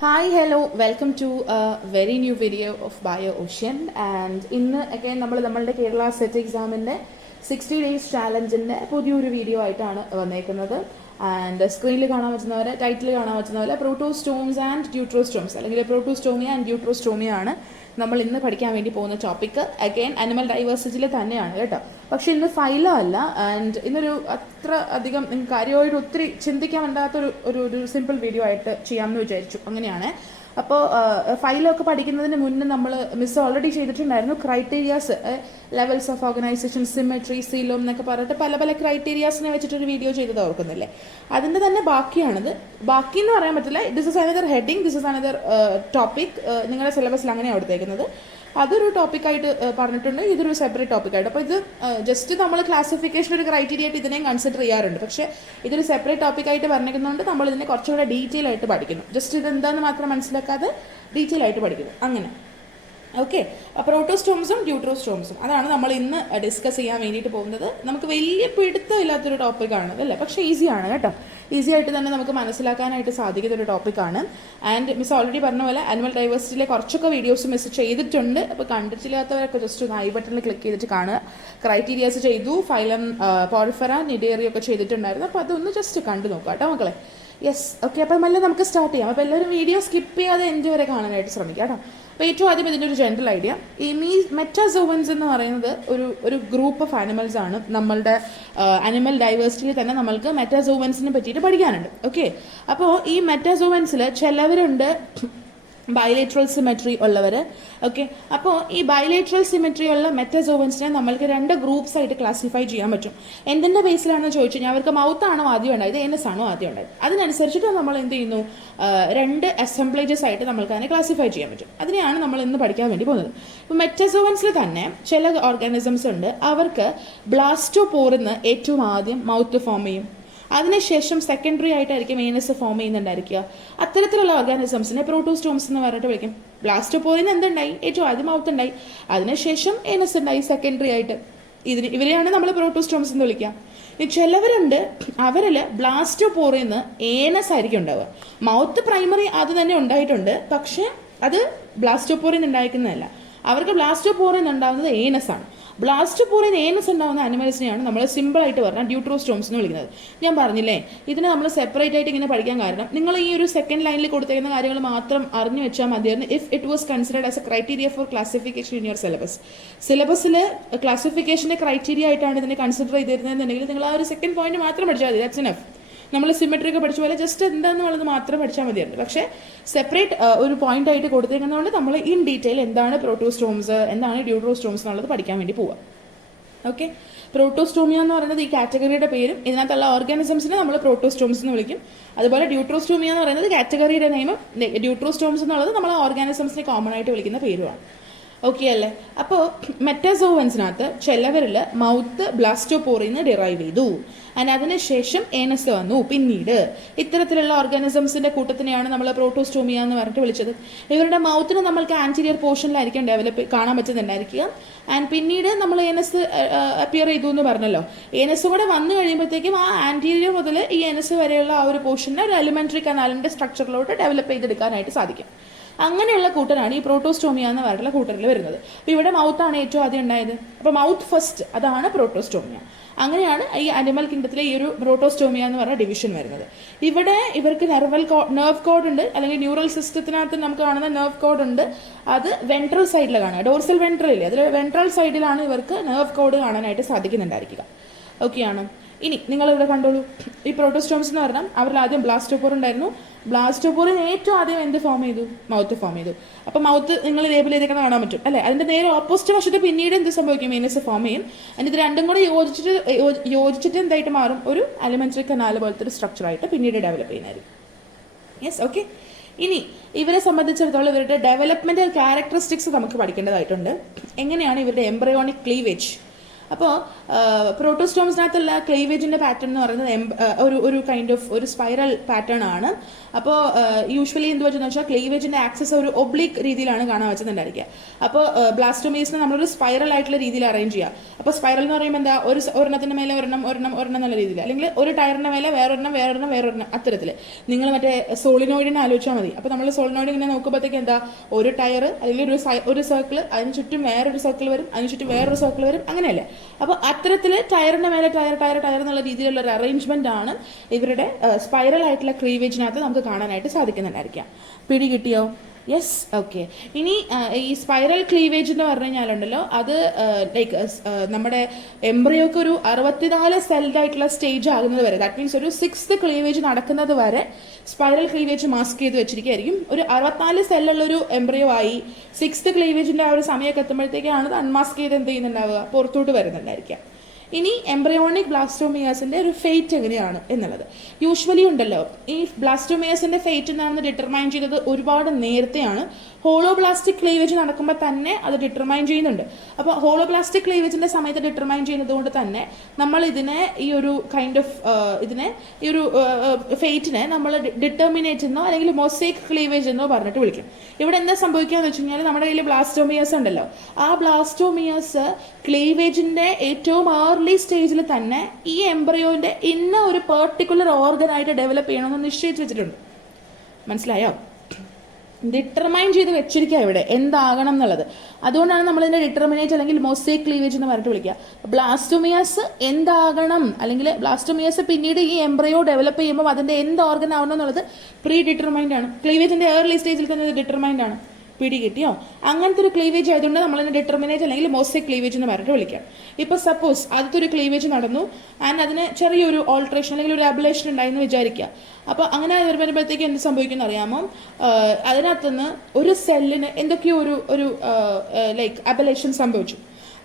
Hi, hello, welcome to a very new video of BioOcean. And ഇന്ന് again നമ്മളുടെ Kerala set എക്സാമിൻ്റെ 60 days ചാലഞ്ചിൻ്റെ പുതിയൊരു video ആയിട്ടാണ് വന്നേക്കുന്നത്. ആൻഡ് സ്ക്രീനിൽ കാണാൻ പറ്റുന്നവരെ ടൈറ്റിൽ കാണാൻ പറ്റുന്ന പോലെ പ്രോട്ടോസ്റ്റോംസ് ആൻഡ് ഡ്യൂട്രോസ്റ്റോംസ് അല്ലെങ്കിൽ പ്രോട്ടോസ്റ്റോമിയ ആൻഡ് ഡ്യൂട്രോസ്റ്റോമിയ ആണ് നമ്മൾ ഇന്ന് പഠിക്കാൻ വേണ്ടി പോകുന്ന ടോപ്പിക്ക്. അഗെയിൻ അനിമൽ ഡൈവേഴ്സിറ്റിയിൽ തന്നെയാണ് കേട്ടോ. പക്ഷെ ഇന്ന് ഫൈലോ അല്ല. ആൻഡ് ഇന്നൊരു അത്ര അധികം കാര്യമായിട്ട് ഒത്തിരി ചിന്തിക്കാൻ വേണ്ടാത്തൊരു ഒരു സിമ്പിൾ വീഡിയോ ആയിട്ട് ചെയ്യാമെന്ന് വിചാരിച്ചു. അങ്ങനെയാണ്. അപ്പോൾ ഫൈലൊക്കെ പഠിക്കുന്നതിന് മുന്നേ നമ്മൾ മിസ് ഓൾറെഡി ചെയ്തിട്ടുണ്ടായിരുന്നു criterias, levels of organisation, symmetry, coelom എന്നൊക്കെ പറഞ്ഞിട്ട് പല പല ക്രൈറ്റീരിയാസിനെ വെച്ചിട്ടൊരു വീഡിയോ ചെയ്തത് ഓർക്കുന്നില്ലേ? അതിൻ്റെ തന്നെ ബാക്കിയാണിത്. ബാക്കി എന്ന് പറയാൻ പറ്റില്ല. This is another heading, this is another topic. നിങ്ങളുടെ സിലബസിൽ അങ്ങനെയാണ് കൊടുത്തേക്കുന്നത്. അതൊരു ടോപ്പിക്കായിട്ട് പറഞ്ഞിട്ടുണ്ട്, ഇതൊരു സെപ്പറേറ്റ് ടോപ്പിക്കായിട്ട്. അപ്പോൾ ഇത് ജസ്റ്റ് നമ്മൾ ക്ലാസിഫിക്കേഷൻ ഒരു ക്രൈറ്റീരിയ ആയിട്ട് ഇതിനെയും കൺസിഡർ ചെയ്യാറുണ്ട്. പക്ഷേ ഇതൊരു സെപ്പറേറ്റ് ടോപ്പിക്കായിട്ട് പറഞ്ഞിരിക്കുന്നതുകൊണ്ട് നമ്മൾ ഇതിനെ കുറച്ചുകൂടെ ഡീറ്റെയിൽ ആയിട്ട് പഠിക്കുന്നു. ജസ്റ്റ് ഇതെന്താണെന്ന് മാത്രം മനസ്സിലാക്കാതെ ഡീറ്റെയിൽ ആയിട്ട് പഠിക്കുന്നു. അങ്ങനെ ഓക്കെ. പ്രോട്ടോസ്റ്റോംസും ഡ്യൂട്രോസ്റ്റോംസും അതാണ് നമ്മൾ ഇന്ന് ഡിസ്കസ് ചെയ്യാൻ വേണ്ടിയിട്ട് പോകുന്നത്. നമുക്ക് വലിയ പിടുത്തമില്ലാത്തൊരു ടോപ്പിക്കാണ് അല്ലേ, പക്ഷേ ഈസിയാണ് കേട്ടോ. ഈസി ആയിട്ട് തന്നെ നമുക്ക് മനസ്സിലാക്കാനായിട്ട് സാധിക്കുന്ന ഒരു ടോപ്പിക്കാണ്. ആൻഡ് മിസ് ഓൾറെഡി പറഞ്ഞ പോലെ അനിമൽ ഡൈവേഴ്സിറ്റിയിലെ കുറച്ചൊക്കെ വീഡിയോസ് മിസ് ചെയ്തിട്ടുണ്ട്. അപ്പോൾ കണ്ടിട്ടില്ലാത്തവരൊക്കെ ജസ്റ്റ് ഒന്ന് ഐ ബട്ടണിൽ ക്ലിക്ക് ചെയ്തിട്ട് കാണുക. ക്രൈറ്റീരിയാസ് ചെയ്തു, ഫൈലം, പോർഫറ, നിഡേറി ഒക്കെ ചെയ്തിട്ടുണ്ടായിരുന്നു. അപ്പോൾ അതൊന്ന് ജസ്റ്റ് കണ്ടു നോക്കാം കേട്ടോ മക്കളെ. Yes, okay. അപ്പോൾ നല്ല നമുക്ക് സ്റ്റാർട്ട് ചെയ്യാം. അപ്പോൾ എല്ലാവരും വീഡിയോ സ്കിപ്പ് ചെയ്യാതെ എൻഡ് വരെ കാണാനായിട്ട് ശ്രമിക്കാം കേട്ടോ. അപ്പോൾ ഏറ്റവും ആദ്യം ഇതിൻ്റെ ഒരു ജനറൽ ഐഡിയ, ഈ മെറ്റാസോവൻസ് എന്ന് പറയുന്നത് ഒരു ഗ്രൂപ്പ് ഓഫ് ആനിമൽസ് ആണ്. നമ്മളുടെ അനിമൽ ഡൈവേഴ്സിറ്റിയിൽ തന്നെ നമ്മൾക്ക് മെറ്റാസോവൻസിനെ പറ്റിയിട്ട് പഠിക്കാനുണ്ട്. ഓക്കെ. അപ്പോൾ ഈ മെറ്റാസോവൻസിൽ ചിലവരുണ്ട് ബൈലേറ്ററൽ സിമെട്രി ഉള്ളവർ. ഓക്കെ. അപ്പോൾ ഈ ബൈലേറ്ററൽ സിമെട്രി ഉള്ള മെറ്റാസോവൻസിനെ നമ്മൾക്ക് രണ്ട് ഗ്രൂപ്പ്സ് ആയിട്ട് ക്ലാസിഫൈ ചെയ്യാൻ പറ്റും. എന്തിൻ്റെ ബേസിലാണെന്ന് ചോദിച്ചു കഴിഞ്ഞാൽ അവർക്ക് മൗത്താണോ ആദ്യം ഉണ്ടായത്, എനസ് ആണോ ആദ്യം ഉണ്ടായത്. അതിനനുസരിച്ചിട്ട് നമ്മൾ എന്ത് ചെയ്യുന്നു, രണ്ട് അസംബ്ലേജസ് ആയിട്ട് നമ്മൾക്ക് അതിനെ ക്ലാസിഫൈ ചെയ്യാൻ പറ്റും. അതിനെയാണ് നമ്മൾ ഇന്ന് പഠിക്കാൻ വേണ്ടി പോകുന്നത്. ഇപ്പോൾ മെറ്റാസോവൻസിൽ തന്നെ ചില ഓർഗാനിസംസ് ഉണ്ട്, അവർക്ക് ബ്ലാസ്റ്റോപോറിന്ന് ഏറ്റവും ആദ്യം മൗത്ത് ഫോം ചെയ്യും. അതിനുശേഷം സെക്കൻഡറി ആയിട്ടായിരിക്കും ഏനസ് ഫോം ചെയ്യുന്നുണ്ടായിരിക്കുക. അത്തരത്തിലുള്ള ഓർഗാനിസംസിനെ പ്രോട്ടോസ്റ്റോംസ് എന്ന് പറഞ്ഞിട്ട് വിളിക്കും. ബ്ലാസ്റ്റോപോറിന് എന്തുണ്ടായി, ഏറ്റവും ആദ്യം മൗത്ത് ഉണ്ടായി, അതിനുശേഷം ഏനസ് ഉണ്ടായി സെക്കൻഡറി ആയിട്ട്. ഇവരെയാണ് നമ്മൾ പ്രോട്ടോസ്റ്റോംസ് എന്ന് വിളിക്കുക. ചിലവരുണ്ട്, അവരിൽ ബ്ലാസ്റ്റോപോറിന്ന് ഏനസ് ആയിരിക്കും ഉണ്ടാവുക. മൗത്ത് പ്രൈമറി അത് തന്നെ ഉണ്ടായിട്ടുണ്ട്, പക്ഷെ അത് ബ്ലാസ്റ്റോപോറിന്ന് ഉണ്ടായിരിക്കുന്നതല്ല. അവർക്ക് ബ്ലാസ്റ്റോപോറിന്ന് ഉണ്ടാകുന്നത് ഏനസ് ആണ്. ബ്ലാസ്റ്റോപോറിന് ഏനസ് ഉണ്ടാകുന്ന അനിമൽസിനെയാണ് നമ്മൾ സിമ്പിളായിട്ട് പറഞ്ഞാൽ ഡ്യൂട്രോസ്റ്റോംസ് എന്ന് വിളിക്കുന്നത്. ഞാൻ പറഞ്ഞില്ലേ, ഇതിനെ നമ്മൾ സെപ്പറേറ്റ് ആയിട്ട് ഇങ്ങനെ പഠിക്കാൻ കാരണം നിങ്ങൾ ഈ ഒരു സെക്കൻഡ് ലൈനിൽ കൊടുത്തേക്കുന്ന കാര്യങ്ങൾ മാത്രം അറിഞ്ഞു വെച്ചാൽ മതിയായിരുന്നു. If it was considered as A criteria four classification in your സിലബസിൽ ക്ലാസിഫിക്കേഷൻ്റെ ക്രൈറ്റീരിയ ആയിട്ടാണ് ഇതിനെ കൺസിഡർ ചെയ്തിരുന്നതെന്നുണ്ടെങ്കിൽ നിങ്ങൾ ആ ഒരു സെക്കൻഡ് പോയിന്റ് മാത്രം പഠിച്ചാൽ മതി. That's enough. നമ്മൾ സിമെട്രി ഒക്കെ പഠിച്ച പോലെ ജസ്റ്റ് എന്താണെന്നുള്ളത് മാത്രം പഠിച്ചാൽ മതിയായിരുന്നു. പക്ഷേ സെപ്പറേറ്റ് ഒരു പോയിന്റ് ആയിട്ട് കൊടുത്തേക്കുന്നതുകൊണ്ട് നമ്മൾ ഇൻ ഡീറ്റെയിൽ എന്താണ് പ്രോട്ടോസ്റ്റോംസ്, എന്താണ് ഡ്യൂട്രോസ്റ്റോംസ് എന്നുള്ളത് പഠിക്കാൻ വേണ്ടി പോവാം. ഓക്കെ. പ്രോട്ടോസ്റ്റോമിയ എന്ന് പറയുന്നത് ഈ കാറ്റഗറിയുടെ പേരും ഇതിനകത്തുള്ള ഓർഗാനിസംസിനെ നമ്മൾ പ്രോട്ടോസ്റ്റോംസ് എന്ന് വിളിക്കും. അതുപോലെ ഡ്യൂട്രോസ്റ്റോമിയ എന്ന് പറയുന്നത് കാറ്റഗറിയുടെ നെയിമും, ഡ്യൂട്രോസ്റ്റോംസ് എന്നുള്ളത് നമ്മൾ ഓർഗാനിസംസിനെ കോമൺ ആയിട്ട് വിളിക്കുന്ന പേരുമാണ്. ഓക്കെ അല്ലേ? അപ്പോൾ മെറ്റാസോവൻസിനകത്ത് ചിലവരിൽ മൗത്ത് ബ്ലാസ്റ്റോപോറിന്ന് ഡിറൈവ് ചെയ്തു. ആൻഡ് അതിനുശേഷം ഏനസ് വന്നു. പിന്നീട് ഇത്തരത്തിലുള്ള ഓർഗാനിസംസിന്റെ കൂട്ടത്തിനെയാണ് നമ്മൾ പ്രോട്ടോസ്റ്റോമിയ എന്ന് പറഞ്ഞിട്ട് വിളിച്ചത്. ഇവരുടെ മൗത്തിന് നമ്മൾക്ക് ആൻറ്റീരിയർ പോർഷനിലായിരിക്കും കാണാൻ പറ്റുന്നുണ്ടായിരിക്കുക. ആൻഡ് പിന്നീട് നമ്മൾ ഏനസ് അപ്പിയർ ചെയ്തു എന്ന് പറഞ്ഞല്ലോ. ഏനസ് കൂടെ വന്നു കഴിയുമ്പോഴത്തേക്കും ആ ആൻറ്റീരിയർ മുതൽ ഈ ഏനസ് വരെയുള്ള ആ ഒരു പോർഷനെ ഒരു എലിമെന്ററി കനാലിന്റെ സ്ട്രക്ചറിലോട്ട് ഡെവലപ്പ് ചെയ്തെടുക്കാനായിട്ട് സാധിക്കും. അങ്ങനെയുള്ള കൂട്ടരാണ് ഈ പ്രോട്ടോസ്റ്റോമിയ എന്ന് പറഞ്ഞിട്ടുള്ള കൂട്ടറിൽ വരുന്നത്. അപ്പോൾ ഇവിടെ മൗത്താണ് ഏറ്റവും ആദ്യം ഉണ്ടായത്. അപ്പോൾ മൗത്ത് ഫസ്റ്റ്, അതാണ് പ്രോട്ടോസ്റ്റോമിയ. അങ്ങനെയാണ് ഈ അനിമൽ കിങ്ഡത്തിലെ ഈ ഒരു പ്രോട്ടോസ്റ്റോമിയ എന്ന് പറഞ്ഞ ഡിവിഷൻ വരുന്നത്. ഇവിടെ ഇവർക്ക് നെർവ് കോഡ് ഉണ്ട്, അല്ലെങ്കിൽ ന്യൂറൽ സിസ്റ്റത്തിനകത്ത് നമുക്ക് കാണുന്ന നെർവ് കോഡ് ഉണ്ട്. അത് വെൻട്രൽ സൈഡിൽ കാണുക, ഡോർസൽ വെൻട്രലില്ലേ, അതിൽ വെൻട്രൽ സൈഡിലാണ് ഇവർക്ക് നെർവ് കോഡ് കാണാനായിട്ട് സാധിക്കുന്നുണ്ടായിരിക്കുക. ഓക്കെയാണ്. ഇനി നിങ്ങളിവിടെ കണ്ടോളൂ, ഈ പ്രോട്ടോസ്റ്റോംസ് എന്ന് പറഞ്ഞാൽ അവരിൽ ആദ്യം ബ്ലാസ്റ്റോപോർ ഉണ്ടായിരുന്നു. ബ്ലാസ്റ്റോപോറിന് ഏറ്റവും ആദ്യം എന്ത് ഫോം ചെയ്തു, മൗത്ത് ഫോം ചെയ്തു. അപ്പോൾ മൗത്ത് നിങ്ങൾ ലേബിൾ ചെയ്തേക്കാൻ കാണാൻ പറ്റും അല്ലേ. അതിന്റെ നേരെ ഓപ്പോസിറ്റ് വശത്ത് പിന്നീട് എന്ത് സംഭവിക്കും, ഏനസ് ഫോം ചെയ്യും. അതിന് ഇത് രണ്ടും കൂടെ യോജിച്ചിട്ട് എന്തായിട്ട് മാറും, ഒരു എലിമെന്ററി കനാൽ പോലത്തെ ഒരു സ്ട്രക്ചറായിട്ട് പിന്നീട് ഡെവലപ്പ് ചെയ്യുന്നതായിരിക്കും. Yes, okay. ഇനി ഇവരെ സംബന്ധിച്ചിടത്തോളം ഇവരുടെ ഡെവലപ്മെന്റൽ ക്യാരക്ടറിസ്റ്റിക്സ് നമുക്ക് പഠിക്കേണ്ടതായിട്ടുണ്ട്. എങ്ങനെയാണ് ഇവരുടെ എംബ്രയോണിക് ക്ലീവേജ്. അപ്പോൾ പ്രോട്ടോസ്റ്റോംസിനകത്തുള്ള ക്ലീവേജിൻ്റെ പാറ്റേൺ എന്ന് പറയുന്നത് ഒരു കൈൻഡ് ഓഫ് ഒരു സ്പൈറൽ പാറ്റേൺ ആണ്. അപ്പോൾ യൂഷ്വലി എന്ത് വെച്ചെന്ന് വെച്ചാൽ ക്ലീവേജിൻ്റെ ആക്സസ് ഒരു ഒബ്ലിക് രീതിയിലാണ് കാണാൻ വെച്ചെന്നുണ്ടായിരിക്കുക. അപ്പോൾ ബ്ലാസ്റ്റോമിയസിനെ നമ്മളൊരു സ്പൈറൽ ആയിട്ടുള്ള രീതിയിൽ അറേഞ്ച് ചെയ്യുക. അപ്പോൾ സ്പൈറൽ എന്ന് പറയുമ്പോൾ എന്താ, ഒരെണ്ണത്തിൻ്റെ മേലെ ഒരെണ്ണം എന്നുള്ള രീതിയിൽ, അല്ലെങ്കിൽ ഒരു ടയറിൻ്റെ മേലെ വേറൊരെണ്ണം അത്തരത്തിൽ. നിങ്ങൾ മറ്റേ സോളിനോയിഡിനെ ആലോചിച്ചാൽ മതി. അപ്പോൾ നമ്മൾ സോളിനോയിഡ് ഇങ്ങനെ നോക്കുമ്പോഴത്തേക്ക് എന്താ, ഒരു ടയർ അല്ലെങ്കിൽ ഒരു സർക്കിൾ, അതിന് ചുറ്റും വേറൊരു സർക്കിൾ വരും, അതിന് ചുറ്റും വേറൊരു സർക്കിൾ വരും, അങ്ങനെയല്ലേ. അപ്പോൾ അത്തരത്തിൽ ടയറിൻ്റെ മേലെ ടയർ എന്നുള്ള രീതിയിലുള്ള ഒരു അറേഞ്ച്മെന്റ് ആണ് ഇവരുടെ സ്പൈറൽ ആയിട്ടുള്ള ക്ലീവേജിനകത്ത് നമുക്ക് കാണാനായിട്ട് സാധിക്കുന്നുണ്ടായിരിക്കാം. പിടി കിട്ടിയോ? Yes, okay. ഇനി ഈ സ്പൈറൽ ക്ലീവേജ് എന്ന് പറഞ്ഞു കഴിഞ്ഞാലുണ്ടല്ലോ, അത് ലൈക്ക് നമ്മുടെ എംബ്രിയോക്ക് ഒരു 64 സെൽഡ് ആയിട്ടുള്ള സ്റ്റേജ് ആകുന്നത് വരെ, ദാറ്റ് മീൻസ് ഒരു 6th ക്ലീവേജ് നടക്കുന്നത് വരെ സ്പൈറൽ ക്ലീവേജ് മാസ്ക് ചെയ്ത് വെച്ചിരിക്കുകയായിരിക്കും. ഒരു 64 സെല്ലുള്ളൊരു എംബ്രിയോ ആയി 6th ക്ലീവേജിന്റെ ആ ഒരു സമയമൊക്കെ എത്തുമ്പോഴത്തേക്കാണ് അത് അൺമാസ്ക് ചെയ്ത് എന്ത് ചെയ്യുന്നുണ്ടാവുക, പുറത്തോട്ട് വരുന്നുണ്ടായിരിക്കാം. ഇനി എംബ്രിയോണിക് ബ്ലാസ്റ്റോമിയാസിന്റെ ഒരു ഫേറ്റ് എങ്ങനെയാണ് എന്നുള്ളത് യൂഷ്വലി ഉണ്ടല്ലോ, ഈ ബ്ലാസ്റ്റോമിയാസിന്റെ ഫേറ്റ് എന്താണെന്ന് ഡിറ്റർമൈൻ ചെയ്തത് ഒരുപാട് നേരത്തെയാണ്. ഹോളോബ്ലാസ്റ്റിക് ക്ലീവേജ് നടക്കുമ്പോൾ തന്നെ അത് ഡിറ്റർമൈൻ ചെയ്യുന്നുണ്ട്. അപ്പോൾ ഹോളോബ്ലാസ്റ്റിക് ക്ലീവേജിന്റെ സമയത്ത് ഡിറ്റർമൈൻ ചെയ്യുന്നത് കൊണ്ട് തന്നെ നമ്മൾ ഇതിനെ ഈ ഒരു കൈൻഡ് ഓഫ് ഈ ഒരു ഫേറ്റിനെ നമ്മൾ ഡിറ്റർമിനേറ്റ് എന്നോ അല്ലെങ്കിൽ മൊസൈക് ക്ലീവേജ് എന്നോ പറഞ്ഞിട്ട് വിളിക്കും. ഇവിടെ എന്താ സംഭവിക്കാന്ന് വെച്ച് കഴിഞ്ഞാൽ, നമ്മുടെ കയ്യിൽ ബ്ലാസ്റ്റോമിയാസ് ഉണ്ടല്ലോ, ആ ബ്ലാസ്റ്റോമിയാസ് ക്ലീവേജിന്റെ ഏറ്റവും ഏർലി സ്റ്റേജിൽ തന്നെ ഈ എംബ്രിയോന്റെ ഇന്ന ഒരു പെർട്ടിക്കുലർ ഓർഗനായിട്ട് ഡെവലപ്പ് ചെയ്യണമെന്ന് നിശ്ചയിച്ച് വെച്ചിട്ടുണ്ട്. മനസ്സിലായോ? ഡിറ്റർമൈൻ ചെയ്ത് വെച്ചിരിക്കുക ഇവിടെ എന്താകണം എന്നുള്ളത്. അതുകൊണ്ടാണ് നമ്മൾ ഇതിന്റെ ഡിറ്റർമിനേറ്റ് അല്ലെങ്കിൽ മൊസൈക് ക്ലീവേജ് എന്ന് പറഞ്ഞിട്ട് വിളിക്കുക. ബ്ലാസ്റ്റോമിയാസ് എന്താകണം, അല്ലെങ്കിൽ ബ്ലാസ്റ്റോമിയാസ് പിന്നീട് ഈ എംബ്രിയോ ഡെവലപ്പ് ചെയ്യുമ്പോൾ അതിന്റെ എന്ത് ഓർഗൻ ആവണം എന്നുള്ളത് പ്രീ ഡിറ്റർമൈൻഡ് ആണ്. ക്ലീവേജിന്റെ ഏർലി സ്റ്റേജിൽ തന്നെ ഇത് ഡിറ്റർമൈൻഡ് ആണ്. പിടി കിട്ടിയോ? അങ്ങനത്തെ ഒരു ക്ലീവേജ് ആയതുകൊണ്ട് നമ്മളതിനെ ഡിറ്റർമിനേറ്റ് അല്ലെങ്കിൽ മൊസൈക് ക്ലീവേജ് എന്ന് പറഞ്ഞിട്ട് വിളിക്കാം. ഇപ്പൊ സപ്പോസ് ആദ്യത്തെ ഒരു ക്ലീവേജ് നടന്നു ആൻഡ് അതിന് ചെറിയൊരു ഓൾട്രേഷൻ അല്ലെങ്കിൽ ഒരു അബലേഷൻ ഉണ്ടായെന്ന് വിചാരിക്കുക. അപ്പോൾ അങ്ങനെ വരുമ്പോഴത്തേക്ക് എന്ത് സംഭവിക്കുമെന്ന് അറിയാമോ? അതിനകത്തുനിന്ന് ഒരു സെല്ലിന് എന്തൊക്കെയോ ഒരു ലൈക്ക് അബലേഷൻ സംഭവിച്ചു.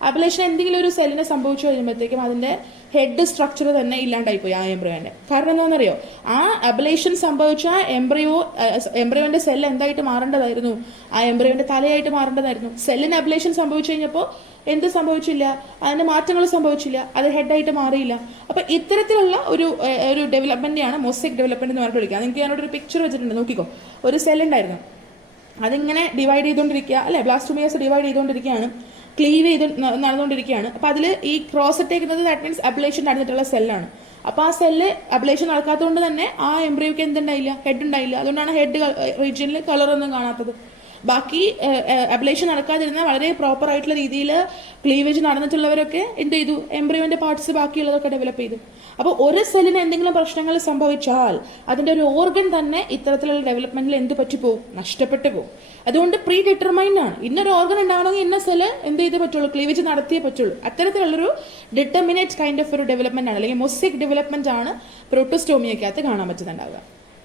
അബലേഷൻ എന്തെങ്കിലും ഒരു സെല്ലിനെ സംഭവിച്ചു കഴിയുമ്പോഴത്തേക്കും അതിന്റെ ഹെഡ് സ്ട്രക്ചർ തന്നെ ഇല്ലാണ്ടായിപ്പോയി ആ എംബ്രിയോന്റെ. കാരണം എന്താണെന്നറിയോ? ആ അബലേഷൻ സംഭവിച്ച എംബ്രിയോന്റെ സെൽ എന്തായിട്ട് മാറേണ്ടതായിരുന്നു? ആ എംബ്രിയോന്റെ തലയായിട്ട് മാറേണ്ടതായിരുന്നു. സെല്ലിന് അബലേഷൻ സംഭവിച്ചു കഴിഞ്ഞപ്പോൾ എന്ത് സംഭവിച്ചില്ല? അതിന്റെ മാറ്റങ്ങൾ സംഭവിച്ചില്ല, അത് ഹെഡായിട്ട് മാറിയില്ല. അപ്പൊ ഇത്തരത്തിലുള്ള ഒരു ഡെവലപ്മെന്റിനെയാണ് മൊസൈക് ഡെവലപ്മെന്റ് എന്ന് പറഞ്ഞിട്ട് വിളിക്കുക. നിങ്ങൾക്ക് ഞാനോട് ഒരു പിക്ചർ വെച്ചിട്ടുണ്ട്, നോക്കിക്കോ. ഒരു സെൽ ഉണ്ടായിരുന്നു, അതിങ്ങനെ ഡിവൈഡ് ചെയ്തുകൊണ്ടിരിക്കുക അല്ലെ, ബ്ലാസ്റ്റോമിയാസ് ഡിവൈഡ് ചെയ്തുകൊണ്ടിരിക്കുകയാണ്, ക്ലീവ് ചെയ്ത് നടന്നുകൊണ്ടിരിക്കുകയാണ്. അപ്പൊ അതിൽ ഈ ക്രോസ് ഇട്ടേക്കുന്നത് ദാറ്റ് മീൻസ് അബ്ലേഷൻ നടന്നിട്ടുള്ള സെല്ലാണ്. അപ്പൊ ആ സെല്ല് അബ്ലേഷൻ നടക്കാത്തതുകൊണ്ട് തന്നെ ആ എംബ്രിയോക്ക് എന്തുണ്ടായില്ല, ഹെഡ് ഉണ്ടായില്ല. അതുകൊണ്ടാണ് ഹെഡ് റീജിയനിൽ കളറൊന്നും കാണാത്തത്. ബാക്കി അബ്ലേഷൻ നടക്കാതിരുന്ന വളരെ പ്രോപ്പർ ആയിട്ടുള്ള രീതിയിൽ ക്ലീവേജ് നടന്നിട്ടുള്ളവരൊക്കെ എന്ത് ചെയ്തു? എംബ്രിയോന്റെ പാർട്സ് ബാക്കിയുള്ളതൊക്കെ ഡെവലപ്പ് ചെയ്തു. അപ്പോൾ ഒരു സെല്ലിന് എന്തെങ്കിലും പ്രശ്നങ്ങൾ സംഭവിച്ചാൽ അതിന്റെ ഒരു ഓർഗൻ തന്നെ ഇത്തരത്തിലുള്ള ഡെവലപ്മെന്റിൽ എന്ത് പറ്റിപ്പോവും? നഷ്ടപ്പെട്ടു പോകും. അതുകൊണ്ട് പ്രീ ഡിറ്റർമൈൻഡ് ആണ്. ഇന്നൊരു ഓർഗൻ ഉണ്ടാവണമെങ്കിൽ ഇന്ന സെല്ല് എന്ത് ചെയ്തേ പറ്റുള്ളൂ? ക്ലീവേജ് നടത്തിയേ പറ്റുള്ളൂ. അത്തരത്തിലുള്ളൊരു ഡിറ്റർമിനേറ്റ് കൈൻഡ് ഓഫ് ഒരു ഡെവലപ്മെന്റ് ആണ്, അല്ലെങ്കിൽ മൊസൈക് ഡെവലപ്മെന്റ് ആണ് പ്രോട്ടോസ്റ്റോമിയക്കകത്ത് കാണാൻ പറ്റുന്നുണ്ടാവുക.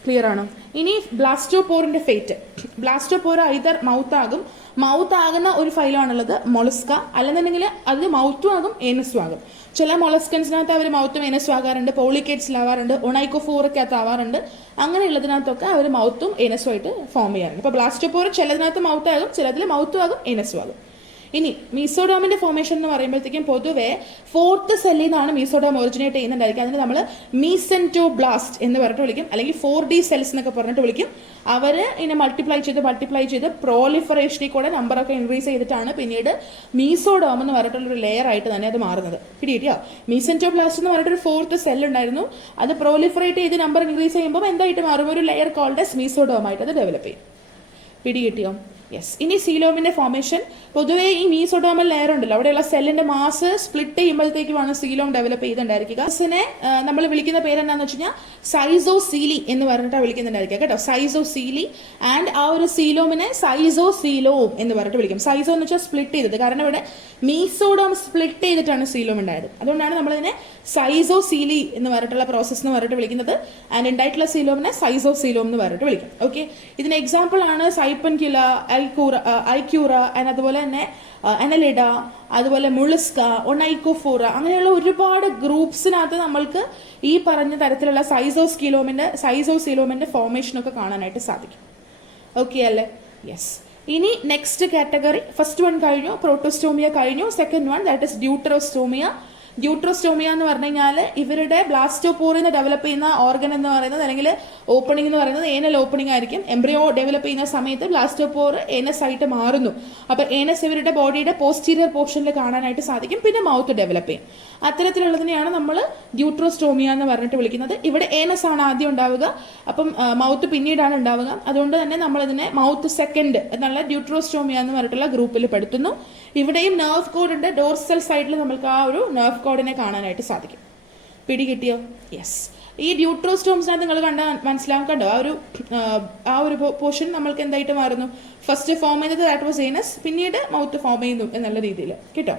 ക്ലിയർ ആണോ? ഇനി ബ്ലാസ്റ്റോപോറിന്റെ ഫേറ്റ്. ബ്ലാസ്റ്റോപോർ ഐദർ മൗത്ത് ആകുന്ന ഒരു ഫൈലാണുള്ളത് മൊളസ്ക, അല്ലെന്നുണ്ടെങ്കിൽ അത് മൗത്തും ആകും ഏനസും ആകും. ചില മൊളസ്കൻസിനകത്ത് അവർ മൗത്തും ഏനസും ആകാറുണ്ട്, പോളിക്കേറ്റ്സിലാവാറുണ്ട്, ഒണൈക്കോഫോറൊക്കെ ആവാറുണ്ട്. അങ്ങനെയുള്ളതിനകത്തൊക്കെ അവർ മൗത്തും ഏനസും ആയിട്ട് ഫോം ചെയ്യാറുണ്ട്. ഇപ്പൊ ബ്ലാസ്റ്റോപോർ ചിലതിനകത്ത് മൗത്ത് ആകും, ചിലതിൽ മൗത്തും ആകും ഏനസും ആകും. ഇനി മീസോഡോമിന്റെ ഫോർമേഷൻ എന്ന് പറയുമ്പോഴത്തേക്കും പൊതുവെ 4th സെല്ലിൽ നിന്നാണ് മീസോഡോം ഒറിജിനേറ്റ് ചെയ്യുന്നുണ്ടായിരിക്കും. അതിന് നമ്മൾ മീസെന്റോബ്ലാസ്റ്റ് എന്ന് പറഞ്ഞിട്ട് വിളിക്കും, അല്ലെങ്കിൽ 4D സെൽസ് എന്നൊക്കെ പറഞ്ഞിട്ട് വിളിക്കും. അവർ ഇതിനെ മൾട്ടിപ്ലൈ ചെയ്ത് പ്രോലിഫറേഷനിൽ കൂടെ നമ്പറൊക്കെ ഇൻക്രീസ് ചെയ്തിട്ടാണ് പിന്നീട് മീസോഡോം എന്ന് പറഞ്ഞിട്ടുള്ളൊരു ലെയർ ആയിട്ട് തന്നെ അത് മാറുന്നത്. പിടിയോ? മീസെന്റോബ്ലാസ്റ്റ് എന്ന് പറഞ്ഞിട്ടൊരു 4th സെൽ ഉണ്ടായിരുന്നു, അത് പ്രോലിഫറേറ്റ് ചെയ്ത് നമ്പർ ഇൻക്രീസ് ചെയ്യുമ്പോൾ എന്തായിട്ട് മാറും? ഒരു ലെയർ കോൾഡ് മീസോഡോം ആയിട്ട് അത് ഡെവലപ്പ് ചെയ്യും. പിടികിട്ടിയോ? യെസ്. ഇനി സീലോമിന്റെ ഫോർമേഷൻ. പൊതുവേ ഈ മീസോഡോമൽ ലെയർ ഉണ്ടല്ലോ, അവിടെയുള്ള സെല്ലിന്റെ മാസ് സ്പ്ലിറ്റ് ചെയ്യുമ്പോഴത്തേക്കുമാണ് സീലോം ഡെവലപ്പ് ചെയ്തിട്ടുണ്ടായിരിക്കുക. ഇതിനെ നമ്മൾ വിളിക്കുന്ന പേര് എന്താണെന്ന് വെച്ച് കഴിഞ്ഞാൽ സൈസോസീലി എന്ന് പറഞ്ഞിട്ട് വിളിക്കുന്നുണ്ടായിരിക്കുക കേട്ടോ. സൈസോസീലി. ആൻഡ് ആ ഒരു സീലോമിനെ സൈസോസീലോം എന്ന് പറഞ്ഞിട്ട് വിളിക്കും. സൈസോ എന്ന് വെച്ചാൽ സ്പ്ലിറ്റ് ചെയ്തത്. കാരണം ഇവിടെ മീസോഡോം സ്പ്ലിറ്റ് ചെയ്തിട്ടാണ് സീലോം ഉണ്ടായത്. അതുകൊണ്ടാണ് നമ്മളിതിനെ സൈസോസീലി എന്ന് പറഞ്ഞിട്ടുള്ള പ്രോസസ് എന്ന് പറഞ്ഞിട്ട് വിളിക്കുന്നത്. ആൻഡ് ഉണ്ടായിട്ടുള്ള സീലോമിനെ സൈസോസീലോം എന്ന് പറഞ്ഞിട്ട് വിളിക്കും. ഓക്കെ. ഇതിന് എക്സാമ്പിൾ ആണ് സൈപ്പൻക്യുല, ഐക്യൂറ, അതുപോലെ തന്നെ അനലിഡ, അതുപോലെ മുളിസ്ക, ഒണൈക്കോഫോറ, അങ്ങനെയുള്ള ഒരുപാട് ഗ്രൂപ്പ്സിനകത്ത് നമ്മൾക്ക് ഈ പറഞ്ഞ തരത്തിലുള്ള സൈസോസീലോമിന്റെ ഫോർമേഷൻ ഒക്കെ കാണാനായിട്ട് സാധിക്കും. ഓക്കെ അല്ലേ? യെസ്. ഇനി നെക്സ്റ്റ് കാറ്റഗറി, ഫസ്റ്റ് വൺ കഴിഞ്ഞു, പ്രോട്ടോസ്റ്റോമിയ കഴിഞ്ഞു. Second one that is deuterostomia. Deuterostomia എന്ന് പറഞ്ഞു കഴിഞ്ഞാൽ ഇവരുടെ ബ്ലാസ്റ്റോപോറിൽ നിന്ന് ഡെവലപ്പ് ചെയ്യുന്ന ഓർഗൻ എന്ന് പറയുന്നത്, അല്ലെങ്കിൽ ഓപ്പണിംഗ് എന്ന് പറയുന്നത് ഏനൽ ഓപ്പണിംഗ് ആയിരിക്കും. എംബ്രിയോ ഡെവലപ്പ് ചെയ്യുന്ന സമയത്ത് ബ്ലാസ്റ്റോപോർ ഏനസ് ആയിട്ട് മാറുന്നു. അപ്പൊ ഏനസ് ഇവരുടെ ബോഡിയുടെ പോസ്റ്റീരിയർ പോർഷനിൽ കാണാനായിട്ട് സാധിക്കും. പിന്നെ മൗത്ത് ഡെവലപ്പ് ചെയ്യും. അത്തരത്തിലുള്ളതിനെയാണ് നമ്മൾ ഡ്യൂട്രോസ്റ്റോമിയ എന്ന് പറഞ്ഞിട്ട് വിളിക്കുന്നത്. ഇവിടെ ഏനസ് ആണ് ആദ്യം ഉണ്ടാവുക, അപ്പം മൗത്ത് പിന്നീടാണ് ഉണ്ടാവുക. അതുകൊണ്ട് തന്നെ നമ്മൾ ഇതിനെ മൗത്ത് സെക്കൻഡ് എന്നുള്ള ഡ്യൂട്രോസ്റ്റോമിയ എന്ന് പറഞ്ഞിട്ടുള്ള ഗ്രൂപ്പിൽ പെടുത്തുന്നു. ഇവിടെയും നെർവ് കോഡിന്റെ ഡോർസൽ സൈഡിൽ നമുക്ക് ആ ഒരു നെർവ് കോഡിനെ കാണാനായിട്ട് സാധിക്കും. പിടികിട്ടിയോ? യെസ്. ഈ ഡ്യൂട്രോസ്റ്റോംസിനകത്ത് നിങ്ങൾ കണ്ടാൽ മനസ്സിലാവും, കണ്ടോ ആ ഒരു പോർഷൻ നമ്മൾക്ക് എന്തായിട്ട് മാറുന്നു? ഫസ്റ്റ് ഫോം ചെയ്തത് ദാറ്റ് വാസ് ഏനസ്, പിന്നീട് മൗത്ത് ഫോം ചെയ്യുന്നു എന്നുള്ള രീതിയിൽ കേട്ടോ.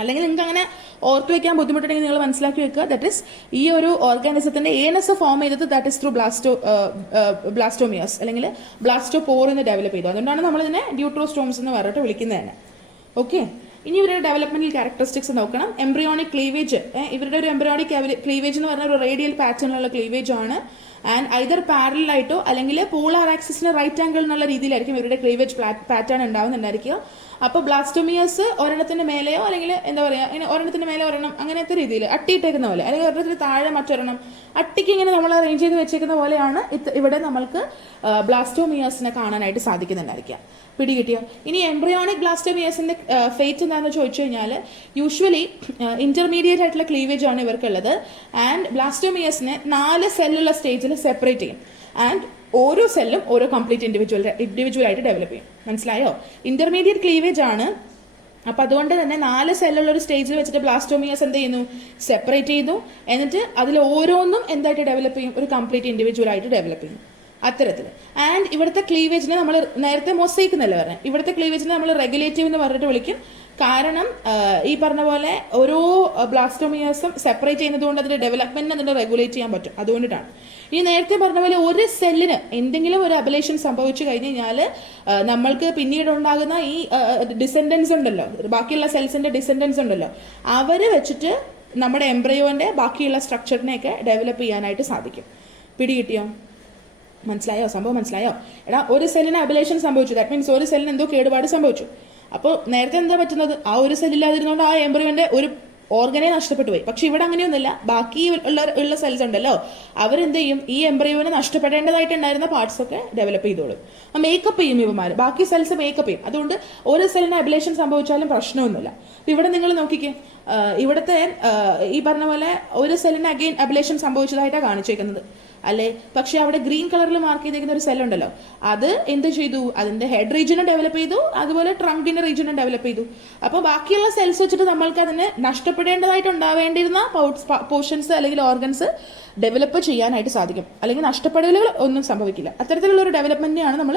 അല്ലെങ്കിൽ നിങ്ങൾക്ക് അങ്ങനെ ഓർത്ത് വെക്കാൻ ബുദ്ധിമുട്ടുണ്ടെങ്കിൽ നിങ്ങൾ മനസ്സിലാക്കി വെക്കുക, ദാറ്റ് ഇസ് ഈ ഒരു ഓർഗാനിസത്തിന്റെ ഏനസ് ഫോം ചെയ്തത് ദാറ്റ് ഇസ് ത്രൂ ബ്ലാസ്റ്റോമിയസ് അല്ലെങ്കിൽ ബ്ലാസ്റ്റോപോർ എന്ന് ഡെവലപ്പ് ചെയ്തു. അതുകൊണ്ടാണ് നമ്മൾ ഇതിനെ ഡ്യൂട്രോസ്റ്റോംസ് എന്ന് പറഞ്ഞിട്ട് വിളിക്കുന്നത് തന്നെ. ഓക്കെ, ഇനി ഇവരുടെ ഡെവലപ്മെന്റൽ ക്യാരക്ടറിസ്റ്റിക്സ് നോക്കണം. എംബ്രിയോണിക് ക്ലീവേജ്, ഇവരുടെ ഒരു എംബ്രിയോണിക് ക്ലീവേജ് എന്ന് പറഞ്ഞ ഒരു റേഡിയൽ പാറ്റേണിലുള്ള ക്ലീവേജ് ആണ്. ആൻഡ് ഐദർ പാരലൽ ആയിട്ടോ അല്ലെങ്കിൽ പോളാർ ആക്സിസിന് റൈറ്റ് ആംഗിൾ എന്നുള്ള രീതിയിലായിരിക്കും ഇവരുടെ ക്ലീവേജ് പാറ്റേൺ ഉണ്ടാവുന്നുണ്ടായിരിക്കുക. അപ്പോൾ ബ്ലാസ്റ്റോമിയസ് ഒരെണ്ണത്തിന്റെ മേലെയോ അല്ലെങ്കിൽ എന്താ പറയുക, ഇങ്ങനെ ഒരെണ്ണത്തിന്റെ മേലെ ഒരെണ്ണം അങ്ങനത്തെ രീതിയിൽ അട്ടിയിട്ടേക്കുന്ന പോലെ, അല്ലെങ്കിൽ ഒരെണ്ണത്തിന് താഴെ മറ്റൊരെണ്ണം അട്ടിക്ക് ഇങ്ങനെ നമ്മൾ അറേഞ്ച് ചെയ്ത് വെച്ചേക്കുന്ന പോലെയാണ് ഇവിടെ നമ്മൾക്ക് ബ്ലാസ്റ്റോമിയസിനെ കാണാനായിട്ട് സാധിക്കുന്നുണ്ടായിരിക്കുക. പിടികിട്ടിയോ? ഇനി എംബ്രിയോണിക് ബ്ലാസ്റ്റോമിയസിന്റെ ഫേറ്റ് എന്താണെന്ന് ചോദിച്ചു കഴിഞ്ഞാൽ യൂഷ്വലി ഇന്റർമീഡിയറ്റ് ആയിട്ടുള്ള ക്ലീവേജ് ആണ് ഇവർക്കുള്ളത്. ആൻഡ് ബ്ലാസ്റ്റോമിയസിനെ 4 സെല്ലുള്ള സ്റ്റേജിൽ സെപ്പറേറ്റ് ചെയ്യും. ആൻഡ് ഓരോ സെല്ലും ഓരോ കംപ്ലീറ്റ് ഇൻഡിവിജ്വൽ ആയിട്ട് ഡെവലപ്പ് ചെയ്യും. മനസ്സിലായോ? ഇന്റർമീഡിയറ്റ് ക്ലീവേജ് ആണ്. അപ്പൊ അതുകൊണ്ട് തന്നെ 4 സെല്ലുള്ള ഒരു സ്റ്റേജിൽ വെച്ചിട്ട് ബ്ലാസ്റ്റോമിയസ് എന്ത് ചെയ്യുന്നു? സെപ്പറേറ്റ് ചെയ്യുന്നു. എന്നിട്ട് അതിൽ ഓരോന്നും എന്തായിട്ട് ഡെവലപ്പ് ചെയ്യും? ഒരു കംപ്ലീറ്റ് ഇൻഡിവിജ്വൽ ആയിട്ട് ഡെവലപ്പ് ചെയ്യും. അത്തരത്തിൽ. ആൻഡ് ഇവിടുത്തെ ക്ലീവേജിനെ നമ്മൾ നേരത്തെ മൊസൈക്ക് എന്നല്ലേ പറഞ്ഞത്, ഇവിടുത്തെ ക്ലീവേജിനെ നമ്മൾ റെഗുലേറ്റീവ് എന്ന് പറഞ്ഞിട്ട് വിളിക്കും. കാരണം ഈ പറഞ്ഞ പോലെ ഓരോ ബ്ലാസ്റ്റോമിയസും സെപ്പറേറ്റ് ചെയ്യുന്നത് കൊണ്ട് അതിന്റെ ഡെവലപ്മെന്റിനെ അതിനെ റെഗുലേറ്റ് ചെയ്യാൻ പറ്റും. അതുകൊണ്ടിട്ടാണ്. ഈ നേരത്തെ പറഞ്ഞ പോലെ ഒരു സെല്ലിന് എന്തെങ്കിലും ഒരു അബലേഷൻ സംഭവിച്ചു കഴിഞ്ഞ് കഴിഞ്ഞാൽ നമ്മൾക്ക് പിന്നീട് ഉണ്ടാകുന്ന ഈ ഡിസെൻഡൻസ് ഉണ്ടല്ലോ, ബാക്കിയുള്ള സെൽസിന്റെ ഡിസെൻഡൻസ് ഉണ്ടല്ലോ, അവര് വെച്ചിട്ട് നമ്മുടെ എംബ്രയോന്റെ ബാക്കിയുള്ള സ്ട്രക്ചറിനെയൊക്കെ ഡെവലപ്പ് ചെയ്യാനായിട്ട് സാധിക്കും. പിടികിട്ടിയോ? മനസ്സിലായോ? സംഭവം മനസ്സിലായോ? എടാ, ഒരു സെല്ലിന് അബലേഷൻ സംഭവിച്ചു, ദാറ്റ് മീൻസ് ഒരു സെല്ലിന് എന്തോ കേടുപാട് സംഭവിച്ചു. അപ്പോൾ നേരത്തെ എന്താ പറ്റുന്നത്? ആ ഒരു സെല്ലില്ലാതിരുന്നോണ്ട് ആ എംബ്രിയോന്റെ ഒരു ഓർഗനെ നഷ്ടപ്പെട്ടു പോയി. പക്ഷെ ഇവിടെ അങ്ങനെയൊന്നുമില്ല. ബാക്കി ഉള്ള സെൽസ് ഉണ്ടല്ലോ, അവരെന്ത് ചെയ്യും? ഈ എംബ്രിയോനെ നഷ്ടപ്പെടേണ്ടതായിട്ടുണ്ടായിരുന്ന പാർട്സ് ഒക്കെ ഡെവലപ്പ് ചെയ്തോളും. മേക്കപ്പ് ചെയ്യും ഇവന്മാർ, ബാക്കി സെൽസ് മേക്കപ്പ് ചെയ്യും. അതുകൊണ്ട് ഒരു സെല്ലിന് അബിലേഷൻ സംഭവിച്ചാലും പ്രശ്നമൊന്നുമില്ല. ഇവിടെ നിങ്ങൾ നോക്കിക്കേ, ഇവിടുത്തെ ഈ പറഞ്ഞ പോലെ ഒരു സെല്ലിന് അഗെയിൻ അബിലേഷൻ സംഭവിച്ചതായിട്ടാണ് കാണിച്ചേക്കുന്നത് അല്ലേ? പക്ഷെ അവിടെ ഗ്രീൻ കളറിൽ മാർക്ക് ചെയ്തേക്കുന്ന ഒരു സെൽ ഉണ്ടല്ലോ, അത് എന്ത് ചെയ്തു? അതിന്റെ ഹെഡ് റീജിയനും ഡെവലപ്പ് ചെയ്തു, അതുപോലെ ട്രങ്കിന്റെ റീജിയനും ഡെവലപ്പ് ചെയ്തു. അപ്പോൾ ബാക്കിയുള്ള സെൽസ് വെച്ചിട്ട് നമ്മൾക്ക് അതിന് നഷ്ടപ്പെടേണ്ടതായിട്ടുണ്ടാവേണ്ടിയിരുന്ന പോർഷൻസ് അല്ലെങ്കിൽ ഓർഗൻസ് ഡെവലപ്പ് ചെയ്യാനായിട്ട് സാധിക്കും. അല്ലെങ്കിൽ നഷ്ടപ്പെടലുകൾ ഒന്നും സംഭവിക്കില്ല. അത്തരത്തിലുള്ള ഒരു ഡെവലപ്മെന്റിനെയാണ് നമ്മൾ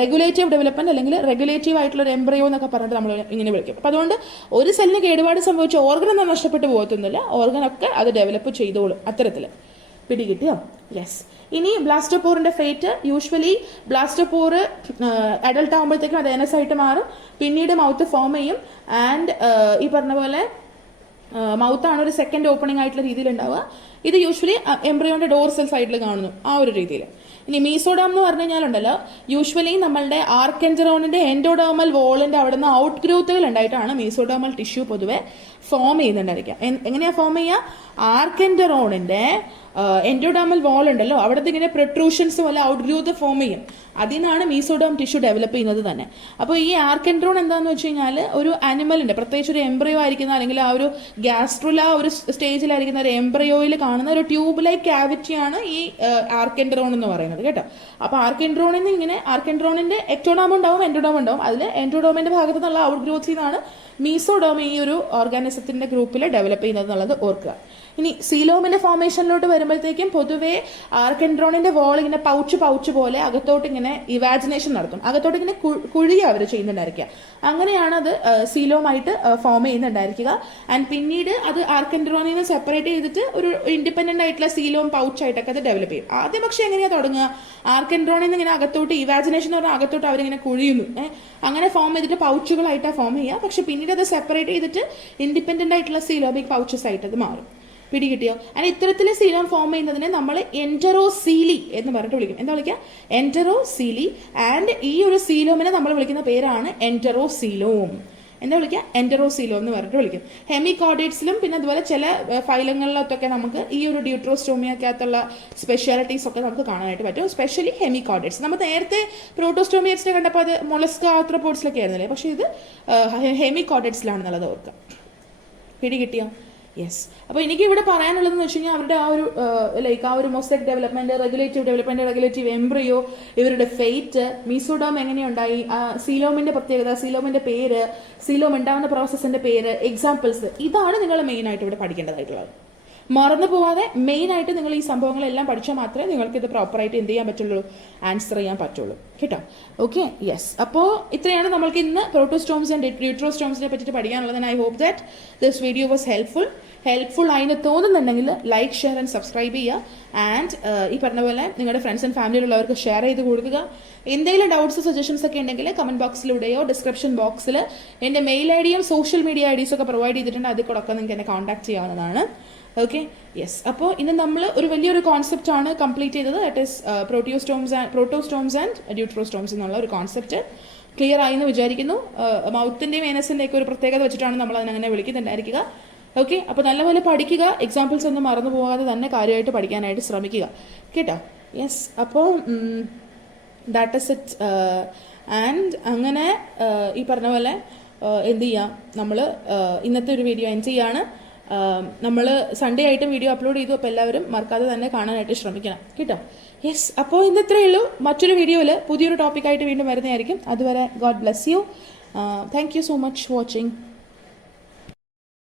റെഗുലേറ്റീവ് ഡെവലപ്മെന്റ് അല്ലെങ്കിൽ റെഗുലേറ്റീവ് ആയിട്ടുള്ള ഒരു എംബ്രിയോ എന്നൊക്കെ പറഞ്ഞിട്ട് നമ്മൾ ഇങ്ങനെ വിളിക്കും. അപ്പൊ അതുകൊണ്ട് ഒരു സെല്ലിന് കേടുപാട് സംഭവിച്ച ഓർഗൻ ഒന്നും നഷ്ടപ്പെട്ടു പോകത്തൊന്നുമില്ല, ഓർഗനൊക്കെ അത് ഡെവലപ്പ് ചെയ്തോളും. അത്തരത്തിൽ. പിടികിട്ടിയോ? യെസ്. ഇനി ബ്ലാസ്റ്റോപോറിന്റെ ഫേറ്റ്, യൂഷ്വലി ബ്ലാസ്റ്റോപോർ അഡൽട്ട് ആകുമ്പോഴത്തേക്കും അത് എനസ് ആയിട്ട് മാറും, പിന്നീട് മൗത്ത് ഫോം ചെയ്യും. ആൻഡ് ഈ പറഞ്ഞ പോലെ മൗത്താണ് ഒരു സെക്കൻഡ് ഓപ്പണിംഗ് ആയിട്ടുള്ള രീതിയിൽ ഉണ്ടാവുക. ഇത് യൂഷ്വലി എംബ്രിയോന്റെ ഡോർസൽ സൈഡിൽ കാണുന്നു, ആ ഒരു രീതിയിൽ. ഇനി മീസോഡാം എന്ന് പറഞ്ഞു കഴിഞ്ഞാലുണ്ടല്ലോ, യൂഷ്വലി നമ്മളുടെ ആർക്കെൻജറോണിന്റെ എൻഡോഡേർമൽ വോളിന്റെ അവിടെ നിന്ന് ഔട്ട് ഗ്രോത്തുകൾ ഉണ്ടായിട്ടാണ് മീസോഡേർമൽ ടിഷ്യൂ പൊതുവെ ഫോം ചെയ്യുന്നുണ്ടായിരിക്കാം. എങ്ങനെയാ ഫോം ചെയ്യുക? ആർക്കെൻജറോണിന്റെ എൻഡോഡേർമൽ വോൾ ഉണ്ടല്ലോ, അവിടുത്തെ ഇങ്ങനെ പ്രൊട്രൂഷൻസ് പോലെ ഔട്ട് ഗ്രോത്ത് ഫോം ചെയ്യും. അതിനാണ് മീസോഡേം ടിഷ്യൂ ഡെവലപ്പ് ചെയ്യുന്നത് തന്നെ. അപ്പോൾ ഈ ആർക്കെൻഡ്രോൺ എന്താണെന്ന് വെച്ച് കഴിഞ്ഞാൽ ഒരു ആനിമലിന്റെ, പ്രത്യേകിച്ച് ഒരു എംബ്രിയോ ആയിരിക്കുന്ന അല്ലെങ്കിൽ ആ ഒരു ഗ്യാസ്ട്രുല ഒരു സ്റ്റേജിലായിരിക്കുന്ന ഒരു എംബ്രിയോയിൽ കാണുന്ന ഒരു ട്യൂബ് ലൈക്ക് ക്യാവിറ്റിയാണ് ഈ ആർക്കെൻഡ്രോൺ എന്ന് പറയുന്നത് കേട്ടോ. അപ്പോൾ ആർക്കെൻഡ്രോണിന് ഇങ്ങനെ ആർക്കെൻഡ്രോണിന്റെ എക്ടോഡോം ഉണ്ടാവും, എൻഡോഡോം ഉണ്ടാവും. അതിൽ എൻഡോഡോമിന്റെ ഭാഗത്തു നിന്നുള്ള ഔട്ട് ഗ്രോത്തിൽ നിന്നാണ് മീസോഡോം ഈ ഒരു ഓർഗാനിസത്തിന്റെ ഗ്രൂപ്പിൽ ഡെവലപ്പ് ചെയ്യുന്നത് എന്നുള്ളത് ഓർക്കുക. ഇനി സീലോമിന്റെ ഫോർമേഷനിലോട്ട് വരുമ്പോഴത്തേക്കും പൊതുവെ ആർക്കെൻഡ്രോണിന്റെ വോൾ ഇങ്ങനെ പൗച്ച് പോലെ അകത്തോട്ട് ഇങ്ങനെ ഇവാജിനേഷൻ നടത്തും, അകത്തോട്ട് ഇങ്ങനെ കുഴി അവർ ചെയ്യുന്നുണ്ടായിരിക്കുക. അങ്ങനെയാണ് അത് സീലോമായിട്ട് ഫോം ചെയ്യുന്നുണ്ടായിരിക്കുക. ആൻഡ് പിന്നീട് അത് ആർക്കെൻഡ്രോണിൽ നിന്ന് സെപ്പറേറ്റ് ചെയ്തിട്ട് ഒരു ഇൻഡിപെൻഡന്റ് ആയിട്ടുള്ള സീലോം പൗച്ച് ആയിട്ടൊക്കെ അത് ഡെവലപ്പ് ചെയ്യും. ആദ്യം പക്ഷെ എങ്ങനെയാ തുടങ്ങുക? ആർക്കെൻഡ്രോണിൽ നിന്ന് ഇങ്ങനെ അകത്തോട്ട് ഇവാജിനേഷൻ എന്ന് പറഞ്ഞാൽ അകത്തോട്ട് അവരിങ്ങനെ കുഴിയുന്നു, അങ്ങനെ ഫോം ചെയ്തിട്ട് പൗച്ചുകളായിട്ടാണ് ഫോം ചെയ്യുക. പക്ഷെ പിന്നീട് അത് സെപ്പറേറ്റ് ചെയ്തിട്ട് ഇൻഡിപെൻഡന്റ് ആയിട്ടുള്ള സീലോമിക് പൗച്ചസ് ആയിട്ട് അത് മാറും. പിടികിട്ടിയോ? ആൻഡ് ഇത്തരത്തിൽ സീലോം ഫോം ചെയ്യുന്നതിനെ നമ്മൾ എൻറ്ററോസീലി എന്ന് പറഞ്ഞിട്ട് വിളിക്കും. എന്താ വിളിക്കുക? എൻറ്ററോസീലി. ആൻഡ് ഈ ഒരു സീലോമിനെ നമ്മൾ വിളിക്കുന്ന പേരാണ് എൻറ്ററോസീലോം. എന്താ വിളിക്കുക? എൻറ്ററോസീലോം എന്ന് പറഞ്ഞിട്ട് വിളിക്കും. ഹെമികോർഡേറ്റ്സിലും പിന്നെ അതുപോലെ ചില ഫൈലങ്ങളിലൊക്കെ നമുക്ക് ഈ ഒരു ഡ്യൂട്രോസ്റ്റോമിയക്കകത്തുള്ള സ്പെഷ്യാലിറ്റീസ് ഒക്കെ നമുക്ക് കാണാനായിട്ട് പറ്റും. സ്പെഷ്യലി ഹെമികോർഡേറ്റ്സ്. നമ്മൾ നേരത്തെ പ്രോട്ടോസ്റ്റോമിയറ്റ്സിനെ കണ്ടപ്പോൾ അത് മൊളസ്ക ആർത്രോപോഡ്സിലൊക്കെ ആയിരുന്നില്ലേ, പക്ഷേ ഇത് ഹെമികോർഡേറ്റ്സിലാണെന്നുള്ളത് ഓർക്കുക. പിടികിട്ടിയോ? യെസ്. അപ്പോൾ എനിക്ക് ഇവിടെ പറയാനുള്ളതെന്ന് വെച്ച് കഴിഞ്ഞാൽ അവരുടെ ആ ഒരു ലൈക്ക് ആ ഒരു മൊസൈക് ഡെവലപ്മെന്റ്, റെഗുലേറ്റീവ് എംബ്രിയോ, ഇവരുടെ ഫെയ്റ്റ്, മീസോഡോം എങ്ങനെയുണ്ടായി, സീലോമിന്റെ പ്രത്യേകത, സീലോമിന്റെ പേര്, സീലോം ഉണ്ടാകുന്ന പ്രോസസ്സിന്റെ പേര്, എക്സാമ്പിൾസ്, ഇതാണ് നിങ്ങൾ മെയിൻ ആയിട്ട് ഇവിടെ പഠിക്കേണ്ടതായിട്ടുള്ളത്. മറന്നു പോവാതെ മെയിൻ ആയിട്ട് നിങ്ങൾ ഈ സംഭവങ്ങളെല്ലാം പഠിച്ചാൽ മാത്രമേ നിങ്ങൾക്ക് ഇത് പ്രോപ്പറായിട്ട് എന്ത് ചെയ്യാൻ പറ്റുള്ളൂ, ആൻസർ ചെയ്യാൻ പറ്റുള്ളൂ കേട്ടോ. Okay, yes. അപ്പോൾ ഇത്രയാണ് നമ്മൾക്ക് ഇന്ന് പ്രോട്ടോസ്റ്റോംസ് ആൻഡ് ഡ്യൂട്രോസ്റ്റോംസിനെ പറ്റിയിട്ട് പഠിക്കാനുള്ളത്. I hope that this video was helpful ആയെന്ന് തോന്നുന്നുണ്ടെങ്കിൽ ലൈക്ക്, ഷെയർ ആൻഡ് സബ്സ്ക്രൈബ് ചെയ്യുക. ആൻഡ് ഈ പറഞ്ഞ പോലെ നിങ്ങളുടെ ഫ്രണ്ട്സ് ആൻഡ് ഫാമിലിയിലുള്ളവർക്ക് ഷെയർ ചെയ്ത് കൊടുക്കുക. എന്തെങ്കിലും ഡൗട്ട്സ്, സജഷൻസ് ഒക്കെ ഉണ്ടെങ്കിൽ കമന്റ് ബോക്സിലൂടെയോ ഡിസ്ക്രിപ്ഷൻ ബോക്സിൽ എൻ്റെ മെയിൽ ഐ ഡിയും സോഷ്യൽ മീഡിയ ഐ ഡീസ് ഒക്കെ പ്രൊവൈഡ് ചെയ്തിട്ടുണ്ട്. അതിൽ കൂടെ ഒക്കെ നിങ്ങൾക്ക് എന്നെ കോൺടാക്ട് ചെയ്യാവുന്നതാണ്. Okay, yes. അപ്പോൾ ഇന്ന് നമ്മൾ ഒരു വലിയൊരു കോൺസെപ്റ്റ് ആണ് കംപ്ലീറ്റ് ചെയ്തത്. ദാറ്റ് ഈസ് പ്രോട്ടോസ്റ്റോംസ് ആൻഡ് ഡ്യൂട്രോസ്റ്റോംസ് എന്നുള്ള ഒരു കോൺസെപ്റ്റ് ക്ലിയർ ആയി എന്ന് വിചാരിക്കുന്നു. മൗത്തിൻ്റെയും ഏനസിൻ്റെയും ഒക്കെ ഒരു പ്രത്യേകത വെച്ചിട്ടാണ് നമ്മൾ അതിനങ്ങനെ വിളിക്കുന്നുണ്ടായിരിക്കുക. ഓക്കെ, അപ്പോൾ നല്ലപോലെ പഠിക്കുക. എക്സാമ്പിൾസ് ഒന്നും മറന്നു പോകാതെ തന്നെ കാര്യമായിട്ട് പഠിക്കാനായിട്ട് ശ്രമിക്കുക കേട്ടോ. യെസ്. അപ്പോൾ ദാറ്റ് ഇസ് ഇറ്റ്. ആൻഡ് അങ്ങനെ ഈ പറഞ്ഞ പോലെ എന്ത് ചെയ്യാം, നമ്മൾ ഇന്നത്തെ ഒരു വീഡിയോ എൻഡ് ചെയ്യാണ്. നമ്മൾ സൺഡേ ആയിട്ടും വീഡിയോ അപ്ലോഡ് ചെയ്തു. അപ്പോൾ എല്ലാവരും മറക്കാതെ തന്നെ കാണാനായിട്ട് ശ്രമിക്കണം കേട്ടോ. യെസ്. അപ്പോൾ ഇന്ന് ഇത്രയേ ഉള്ളൂ. മറ്റൊരു വീഡിയോയിൽ പുതിയൊരു ടോപ്പിക്കായിട്ട് വീണ്ടും വരുന്നതായിരിക്കും. അതുവരെ God bless you. Thank you so much watching.